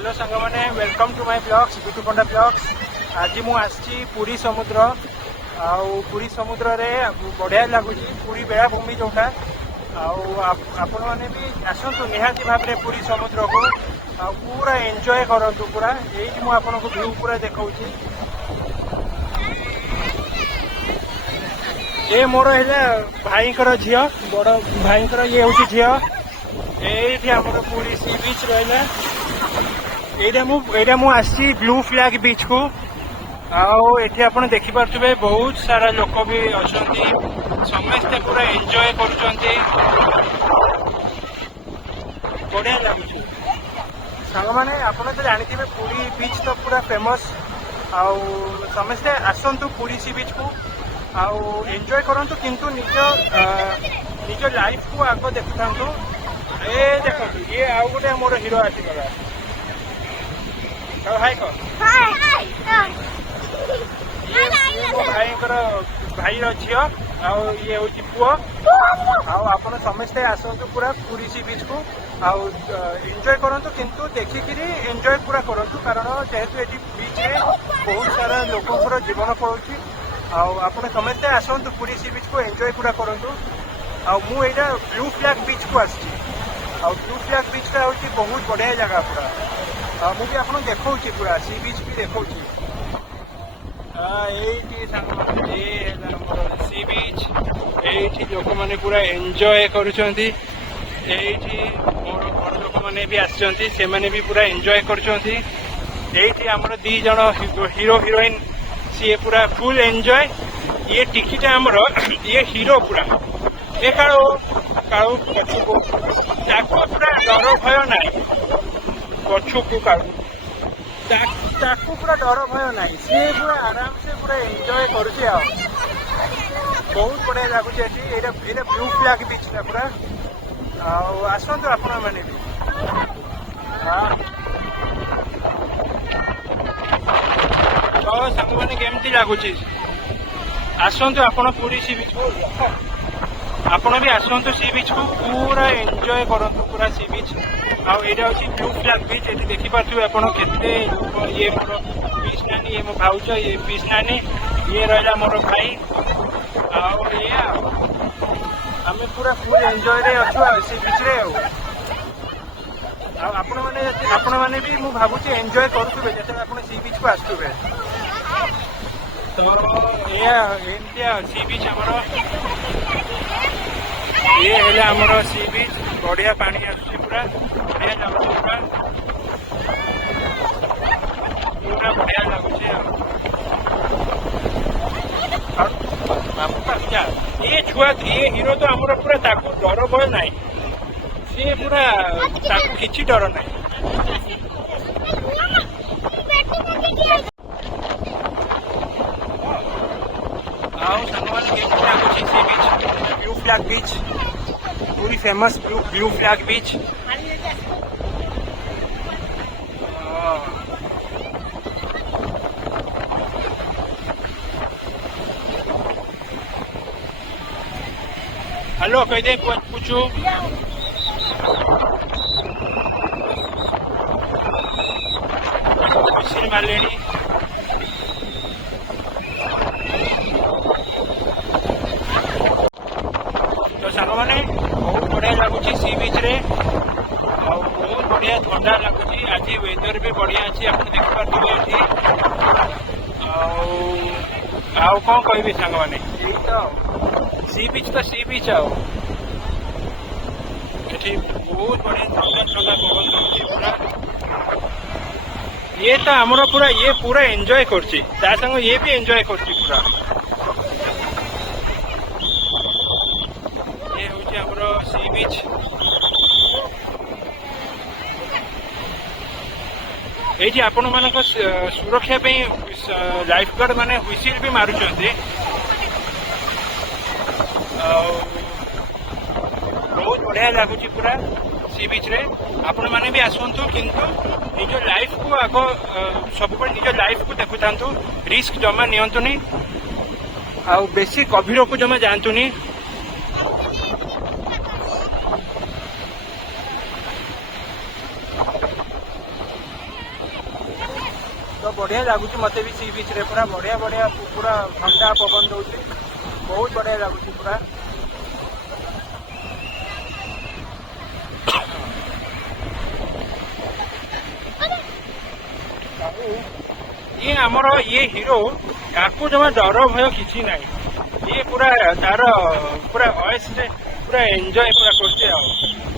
Hello सांग मैंने welcome to my blogs Bitu Panda blogs. आज मुझे पुरी समुद्र पुरी समुद्र रे बढ़िया लगुच पुरी बेलाभूमि जोटा आपण मैंने भी आसतु निहाती भाव में पुरी समुद्र को पूरा एंजॉय करतु पूरा यही मुझे व्यू पूरा देखा ये मोर है भाई झी बड़ भाई ये हूँ झी ये आम पुरी सी बीच रहा एटा मु आसी ब्लू फ्लैग बीच को आठी आप देखिपे बहुत सारा लोक भी अच्छा समस्ते पूरा एंजॉय करुँचे बढ़िया लगुच सांग मैंने आप तो जानते पुरी बीच तो पूरा फेमस समस्ते आसतु पुरी सी बीच को एंजॉय करंतु किंतु निज लाइफ को आग देखु था ए देखो ये आउ गोटे मोर हीरो आसीगला हाय को भाई झी ये हूँ पुओ आप समस्ते आसतु पूरा पुरी सी बीच को एंजॉय करंतु किंतु देखिकी एंजॉय पूरा करंतु कारण जेहेतु ये बीच में बहुत सारा लोकंर जीवन पड़ुची आप समस्ते आसतु पुरी सी बीच को एंजॉय पूरा करंतु मुझा ब्लू फ्लैग बीच को आसी ब्लू फ्लैग बीच टा हूँ बहुत बढ़िया जगह पूरा मुझे आपको देखा पूरा सी बीच भी देखा सी बीच ये लोक मैंने पूरा एंजॉय करुँच मोर घर लोक मैंने भी आसने भी पूरा एंजॉय कर दी जन हीरो हीरोइन सी पूरा फुल एंजॉय ये टिकिट आमर ये हीरो पूरा ये कालू कालू पछुको पूरा डर भय ना पछुको कालू पूरा डर भय ना सी पूरा आराम से पूरा एंजॉय करुचे बहुत बढ़िया लगुच ये ब्लू फ्लैग बीच ना पूरा आसतु आपण मैंने भी सांग मैंने केमती लगुच आसतु आपण पूरी सी बीच को आपण भी आसतु सी बीच को पूरा एंजॉय करतु पूरा सी बीच आईटा हूँ ब्लू फ्लैग बीच ये देखिपे आप ये मोर पीस नानी ये मो भाउज ये पीस नानी ये रहा मोर भाई ये आम पूरा फुल एंजॉय रे अच्छु सी बीच रे आपण मैंने भी मुझे भावुँ एंजॉय करुवे जो आप सी बीच को आसुवे तो ये सी बीच ये है आमर सी बीच बढ़िया पानी आसुची पूरा बढ़िया लगुच पूरा बढ़िया लगुच ये छुआ ये हीरो तो आमर पूरा ताकू डर भय ना सी पूरा ताकू किछि डर ना सी बीच ब्लू फ्लैग बीच पूरी फेमस ब्लू फ्लैग बीच हेलो कह दे पूछू मारे तो सांग मैंने बहुत बढ़िया लगुच सी बीच रे बहुत बढ़िया ठंडा लगुच आज वेदर भी बढ़िया अच्छी आप देखिपे कौन कह सांग मैंने सी बीच ये बहुत बढ़िया ठंडा ठंडा पवन दौर पूरा ये तो आमर पूरा ये पूरा एंजॉय करछि ता संग ये भी एंजॉय करछि पूरा ये हूँ आमर सी बीच ये आपण मान सुरक्षा लाइफ गार्ड माने हुइसिल भी मारुचंती बहुत बढ़िया लगुच पूरा सी बीच रे आपण माने भी आसतु किंतु निज लाइफ को आग सब निज लाइफ को देखु था रिस्क जमा नियंतुनी बेसी गभीर को जमा जातुनी तो बढ़िया लगुच मत भी सी बीच रे पूरा बढ़िया बढ़िया पूरा ठंडा पवन दौर बहुत बढ़िया लगुच पूरा ये आमर ये हीरो या जमा डर भय किसी ना ये पूरा तार पूरा वॉइस रे पूरा एंजॉय पूरा करते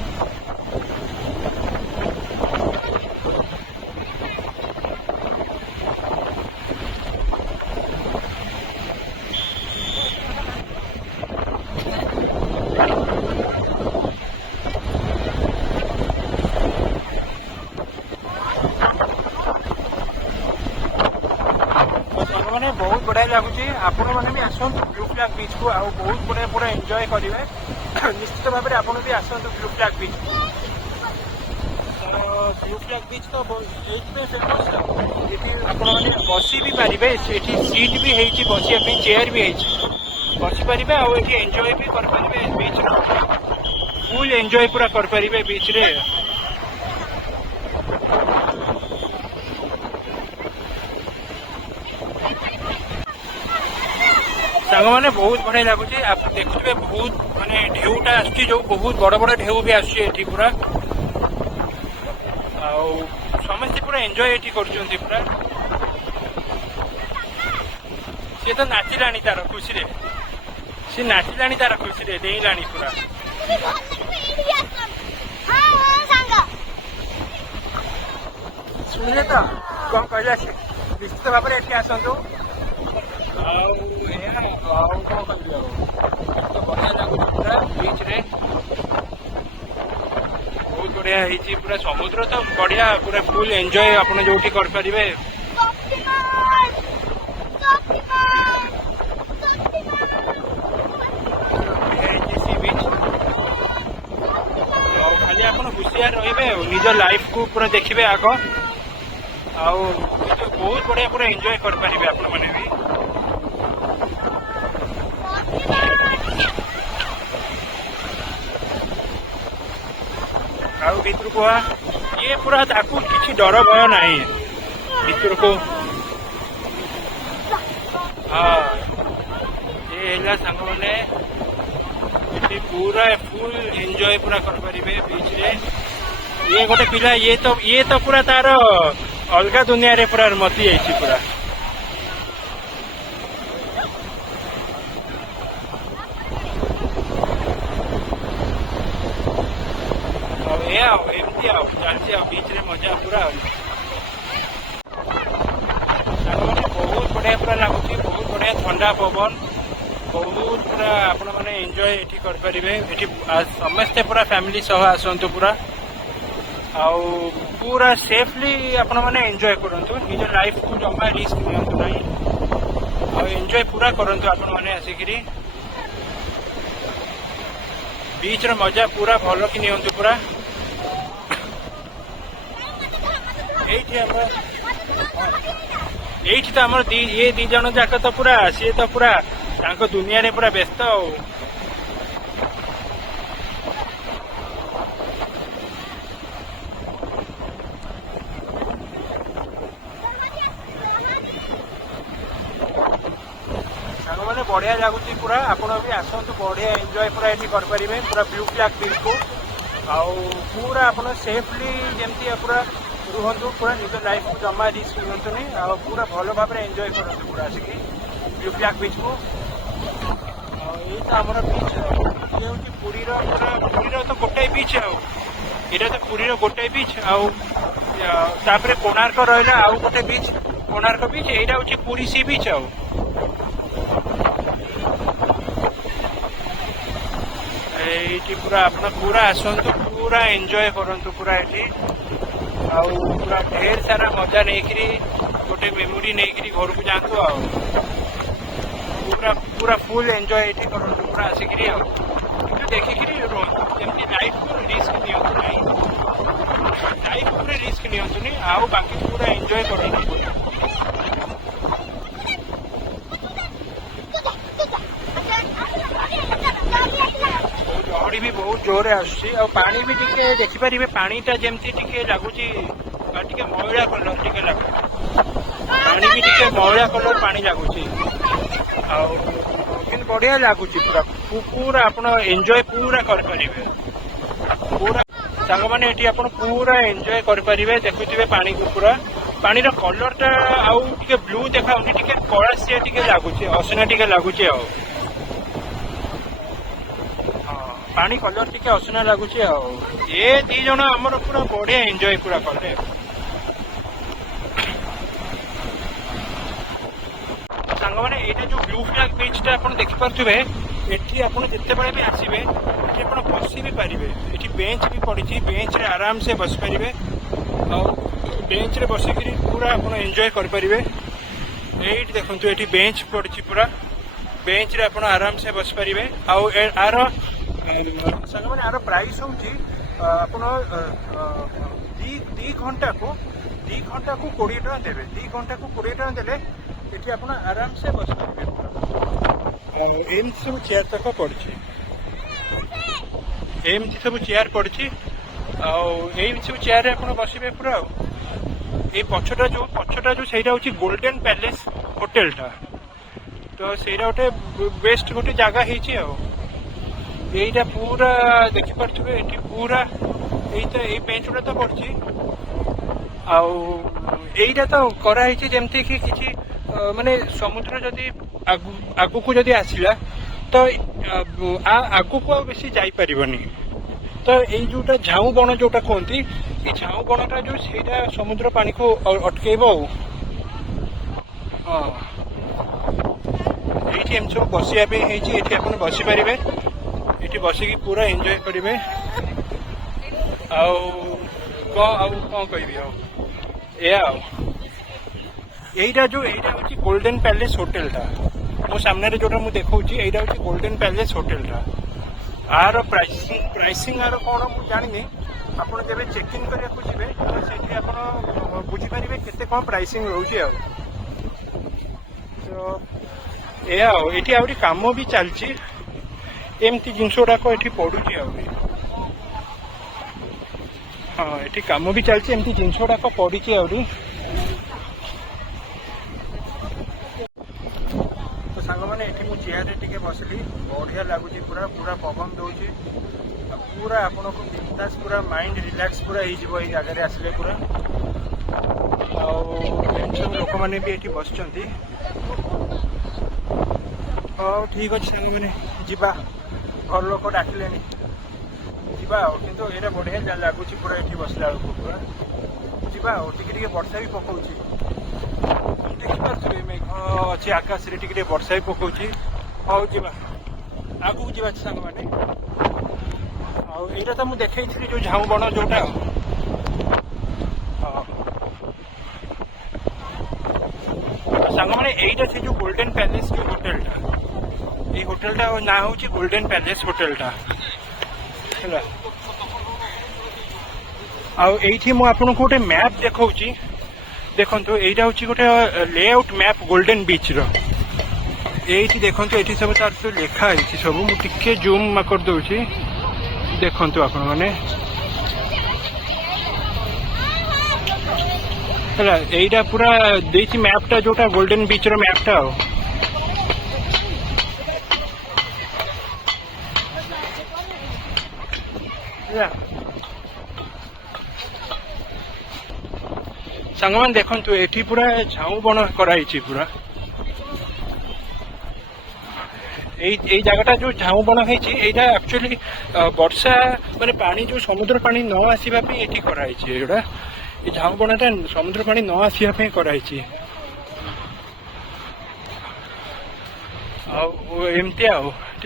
मैंने बहुत बढ़िया लगुच आपण मैंने भी आसतु ब्लू फ्लैग बीच को आउ बहुत बढ़िया पूरा एंजॉय करेंगे निश्चित भाव में आपड़ भी आसतु blue flag beach blue flag beach तो फेमस ये आपने बसी भी पारे सीट भी है बसिया चेयर भी है बसी पारे आउ एंजॉय भी करेंगे बीच फुल एंजॉय पूरा करेंगे बीच रे सांग मैंने बहुत बढ़िया लगुच आप देखुए बहुत माने ढेउटा आसुची जो बहुत बड़ बड़ ढेउ भी आसुची पूरा समस्ते पूरा एंजॉय ये कर सी तो नाचिला तार खुशी रे सी नाचिला तार खुशी रे डेला पूरा शुणिले तो कौन कहला निश्चित भाव में ये आसतु बढ़िया लगुच पूरा बीच रे बहुत बढ़िया पूरा समुद्र तो बढ़िया पूरा फुल एंजॉय आपने जो करेंगे सी बीच खाली आप हुशियार रे निज लाइफ को पूरा देखिए आग बहुत बढ़िया पूरा एंजॉय करेंगे आप भी भीतर को ये पूरा ताकू किसी डर भय ना भीतर को हाँ ये सांग मैंने पूरा फुल एंजॉय पूरा करेंगे बीच रे ये गोटे पिला ये तो पूरा तार अलग दुनिया रे पूरा मती जाइए पूरा एमती चलती बीच रे मजा पूरा बहुत बढ़िया पूरा लगुच बहुत बढ़िया ठंडा पवन बहुत पूरा आपण मैंने एंजॉय ये करेंगे समस्ते पूरा फैमिली सह आसतु पूरा आउ पूरा सेफली आपण मैंने एंजॉय करूँ निज लाइफ को जमा रिस्क नियंतु ना और एंजॉय पूरा करूँ आपण मैंने आसिक बीच रे मजा पूरा भल कि नियंतु पूरा ये तो आम ये दी जन जाक तो पूरा सी तो पूरा दुनिया रे पूरा व्यस्त मैंने बढ़िया लगुच पूरा आपड़ भी आसतु बढ़िया एंजॉय पूरा ये करेंगे पूरा ब्लू फ्लैग बीच को आउ पूरा आप सेफली जमती पूरा रुहतु पूरा निज लाइफ को जमा रिस्क नियंतुनि पूरा भल भाव एंजॉय करते पूरा आसिक ब्लू फ्लैग बीच को ये तो आम बीच ये हूँ पुरी तो गोटे बीच यहाँ तो पुरी गोटे बीच आपर कोणार्क रहा आउ गोटे बीच कोणार्क बीच यहाँ हूँ पुरी सी बीच पूरा आप पूरा आसतु पूरा एंजॉय करतु पूरा ये पूरा ढेर सारा मजा नहीं गोटे मेमोरी नहीं घर को जातु पूरा पूरा फुल एंजॉय ये करूँ पूरा आसिक देखिक जमी लाइफ को रिस्क नियंतु ना लाइफ पूरे रिस्क नियंतुनि आउ बाकी पूरा एंजॉय करेंगे लहड़ी भी बहुत जोर आनी भी टे देखिपारे पानीटा जमती लगुच मैला कलर टे लगुच पानी भी टिके मौला कलर पानी लगुच बढ़िया लगुच पूरा पूरा आप एंजॉय पूरा करें पूरा सांग मैंने ये आप पूरा एंजॉय करें देखुवे पानी को पूरा पानी कलर टा आउ ब्लू देखा कलासिया लगुच असना लगुच पानी कलर टिके असना लगुच ये दी जन आमर पूरा बढ़िया एंजॉय पूरा कले सांग मैंने ये जो ब्लू फ्लैग बीच टा आप देखिपे एटी आप जिते बड़े भी आसवे ये आप बसी भी पारे ये बेंच भी पड़ी बेंच रे आराम से बस पारे बेंच रे बसिक पूरा आप एंजॉय करें ये देखो ये बेंच पड़ी पूरा बेंच रे आप आराम से बस पारे आर सांग मैंने आर प्राइस हूँ दी घंटा को 20 टका देवे 2 घंटा को 20 टका देले ये आप आराम से बस पारे एमती सब चेयर तक पड़ी एमती सब चेयर पड़ी सब चेयर आप बसबे पूरा ये पछटा जो सहीटा हूँ गोल्डन पैलेस होटेल टा तो सहीटा गोटे बेस्ट गोटे जगह यहीटा पूरा देखिपे ये पूरा ये बेंच गुड़ा तो पड़ी आईटा तो कराई जमती कि किसी माने समुद्र जदि आगु को जदि आसला तो आगु को बेसी जाई परिबनी तो ये जोटा झाऊ बण जोटा कहती ये झाऊ बणटा जो सेटा समुद्र पानी को अटकेब ये सब बसापी ये आप बसी पारे ये बसिकी पूरा एंजॉय करेंगे कौन कह यहीटा जो यहीटा हूँ गोल्डन पैलेस होटेल टा मो सामने जोटा मुझे देखा यहीटा हूँ गोल्डन पैलेस होटेल टा आर प्राइसिंग आर कौन मुझे जानी आपड़ जब चेकिंग करने से आप बुझीपारे के कौन प्राइसिंग रोचे तो ये आहरी कम भी चलती एमती जिनस गुड़ाक ये पड़ुची हाँ ये कम भी चलती एमती जिनस गुड़ाक पड़ी आहरी तो सांग मैंने ये मुझे चेयर टे बसली बढ़िया लगुच पूरा पूरा पवन दौर पूरा आपन को बिंदास पूरा माइंड रिलैक्स पूरा हो जगह आसले पूरा सब लोक मैंने भी ये बस हाँ ठीक अच्छे सांग मैंने जीवा घर लोक डाकिले जीवा किंतु ये बढ़िया लगुच पूरा ये बसला पूरा जीवा टिके वर्षा भी पकाउछ देखिपे मेघ अच्छे आकाश रे टिके वर्षा भी पकाउछ हाँ जीवा आगू जीवा सांग मैंने यहाँ तो मुझे देखी जो झाऊ बण जोटा सांग मैंने यहीटा से जो गोल्डन पैलेस जो होटेलटा ये होटेलटा ना हूँ गोल्डन पैलेस होटेलटा है आईटी मुझे गोटे मैप देखा देखो यहाँ हूँ गोटे लेआउट मैप गोल्डन बीच री देखो ये सब तार सब लिखाई सब मुझे जूम कर दूसरी देखु आपण मैंने यहीटा पूरा देती मैपटा जोटा गोल्डन बीच रो मैपटा सांग मैंने देखु ये पूरा झाऊ बण कराई पूरा यही जगटा जो झाऊ बण है एक्चुअली वर्षा माने पानी जो समुद्र पानी न आसवा ये कराई जोड़ा ये झाऊ बणटा समुद्र पानी न आसवा कराई एमती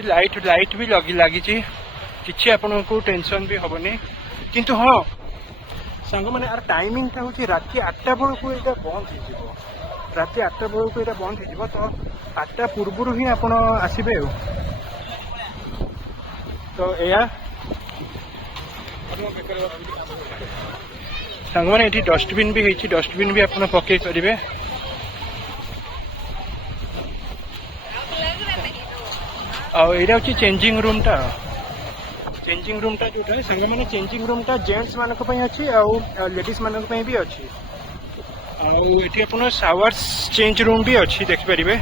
लाइट लाइट भी लगी किसी आपन को टेंशन भी हेनी किंतु हाँ सांग मैंने यार टाइमिंगटा हूँ राति 8टा बेलू ये बंद हो राति 8टा बेलू ये बंद हो तो 8टा पूर्व ही आप आसबे तो या सांग मैंने ये डस्टबिन भी है डस्टबिन भी आप पकई पारे आईटा हूँ चेंजिंग रूमटा जोटा सांग मैंने चेंजिंग रूमटा जेंट्स मानक अच्छी लेडीज मानक भी अच्छी आठी आप शावर्स चेंज रूम भी अच्छी देखिपारे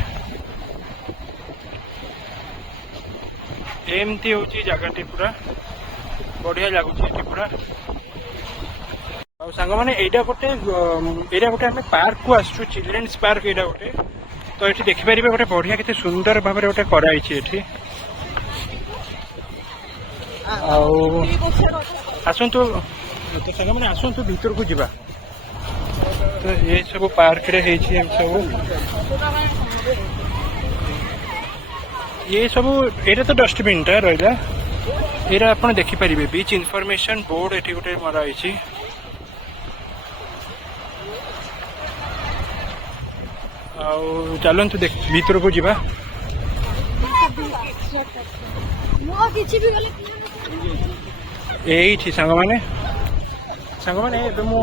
एमती हूँ जगह पूरा बढ़िया लगुच पूरा सांग मैंने यहाँ गोटे आम पार्क को आसु चिल्ड्रेन्स पार्क यहाँ गोटे तो ये देखिपारे गोटे बढ़िया के सुंदर भाव में गोटे कराई आसतु तो सांग मैंने आसतु भीतर को जावा तो ये सब पार्क रे है ये सब ये तो डस्टबिन टा रहा ये आप देखिपारे बीच इनफॉरमेशन बोर्ड ये गोटे मराई चलतु देख भीतर को जावा यही सांग मैंने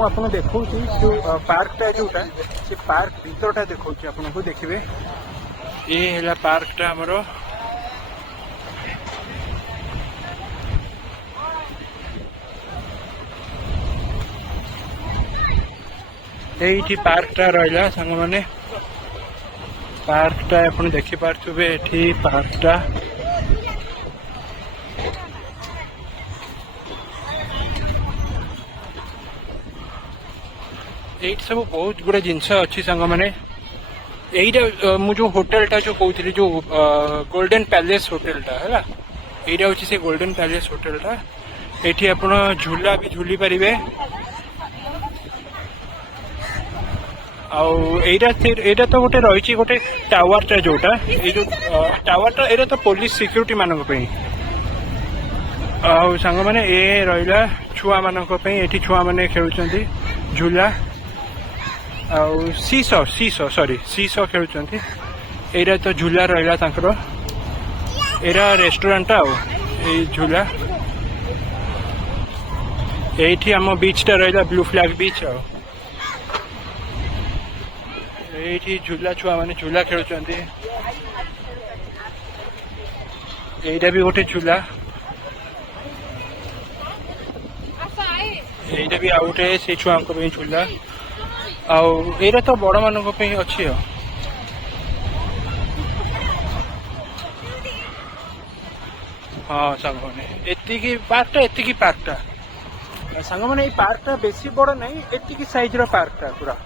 आपको देखो जो पार्कटा जोटा से पार्क भीतरटा देखो आपको देखिए ये है पार्कटा आमर ये पार्कटा रहा सांग मैंने पार्कटा आप देखिपे ये पार्कटा ये सब बहुत गुड़ा जिनस अच्छी सांग मैंने यहीटा मुझे होटेलटा जो कहती जो गोल्डन पैलेस होटेलटा है यहाँ हूँ से गोल्डन पैलेस होटेलटा ये आप झूला भी झूली पारे आईटा तो गोटे रही गोटे टावरटा जोटा ये जो टावरटा ये तो पुलिस सिक्यूरीटी मानक सांग मैंने ये रहा छुआ मानक ये छुआ मैंने खेलुंट झूला सीसो सीसो सॉरी सीसो खेलुंट यहाँ तो झूला रहा यहाँ रेस्टोरेंट झूला ये आम बीचटा रहा ब्लू फ्लैग बीच ये झूला छुआ मैंने झूला खेलुंट यहाँ भी गोटे झूला यहाँ भी आउ गोटे से छुआ झूला आईरा तो बड़ मानक अच्छी हाँ सांग मैंने एति पार्कटा सांग मैंने पार्कटा बेसी बड़ नहीं एति साइज पार्कटा पूरा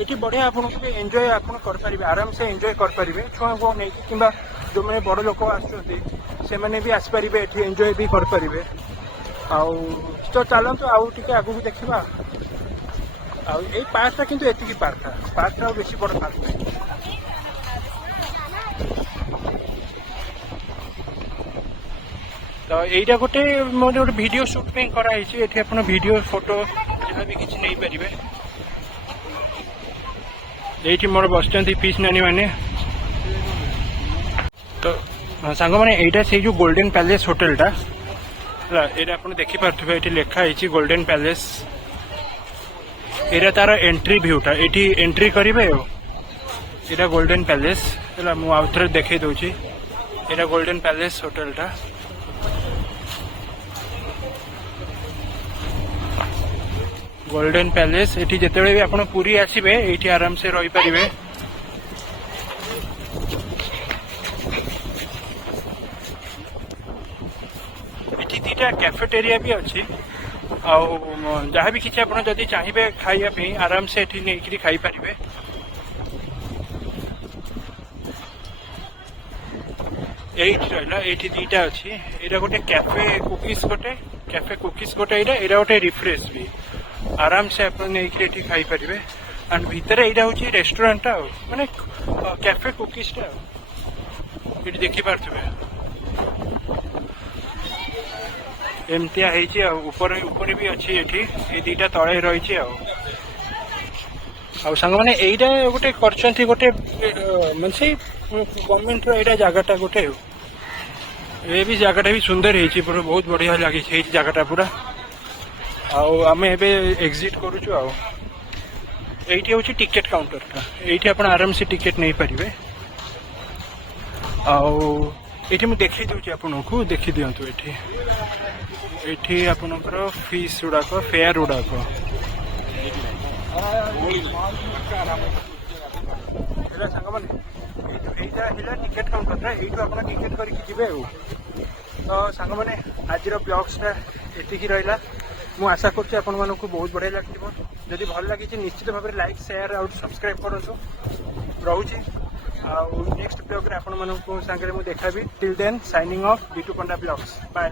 ये बढ़िया आपको एंजॉय आप करें आराम से एंजॉय करें छुआ को नहीं कि जो मैंने बड़ लोक आसने भी आसपारे ये एंजॉय भी करें तो चलतु आउ टे आगू देखा ये पार्कटा किंतु एति पार्कटा बेसी बड़ पार्क नहीं तो यहीटा गोटे मोटे गोटे वीडियो शूट पे कराई ये आप वीडियो फोटो जहाँ भी किसी नहीं पारे ये मोर बस फिश नानी मैंने तो सांग मैंने यहाँ से जो गोल्डन पैलेस होटेलटा ये आप देखिपे ये लिखाई गोल्डन पैलेस यहाँ तार एंट्री भ्यूटा ये एंट्री करेंगे यहाँ गोल्डन पैलेस है मुझे आउ थे देखे दूसरी यहाँ गोल्डन पैलेस होटेलटा गोल्डन पैलेस ये जिते भी आप पुरी आसबे ये आराम से रही पारे ये दीटा कैफेटेरिया भी अच्छी जहाँ भी किसी आप चाहिए खाइबा आराम से नहीं खाई पारे ये रहा ये दीटा अच्छी यहाँ गोटे कैफे कुकीज गोटे यहाँ गोटे रिफ्रेश भी आराम से आप नहीं खाई पारे एंड भितर यहाँ हूँ रेस्टोरेंट माने कैफे कुकीजटा ये देखिपे एमतिया ऊपर भी अच्छी ये दीटा तले रही सांग मैंने यहीटा गोटे कर गोटे मानसी गवर्नमेंट रहा जगटा गोटे ये भी जगटा भी सुंदर है पूरा बहुत बढ़िया लगी जगटा पूरा आम एग्जिट करुचु ये हूँ टिकेट काउंटरटा ये आप आराम से टिकेट नहीं पारे ये मुझे देखी दूसरी आपको देखी दिंतु ये आपणकर फीस गुड़ाक फेयर गुड़ाक ହେଲା ସାଙ୍ଗମାନେ ଏଇଟା ହେଲା ଟିକେଟ୍ କାଉଣ୍ଟରଟା, ଏଇଠୁ ଆପଣ ଟିକେଟ୍ କରିକି ଯିବେ ଆଉ। ତ ସାଙ୍ଗମାନେ ଆଜିର ବ୍ଲଗ୍ସଟା ଏତିକି ରହିଲା। ମୁଁ ଆଶା କରୁଛି ଆପଣମାନଙ୍କୁ ବହୁତ ବଢ଼ିଆ ଲାଗିଥିବ। ଯଦି ଭଲ ଲାଗିଛି ନିଶ୍ଚିତ ଭାବରେ ଲାଇକ୍ ସେୟାର ଆଉ ସବସ୍କ୍ରାଇବ୍ କରନ୍ତୁ। ରହୁଛି ଆଉ ନେକ୍ସଟ ବ୍ଲଗ୍ରେ ଆପଣମାନଙ୍କ ସାଙ୍ଗରେ ମୁଁ ଦେଖାବି। Till then signing off Bittu Panda blogs. Bye.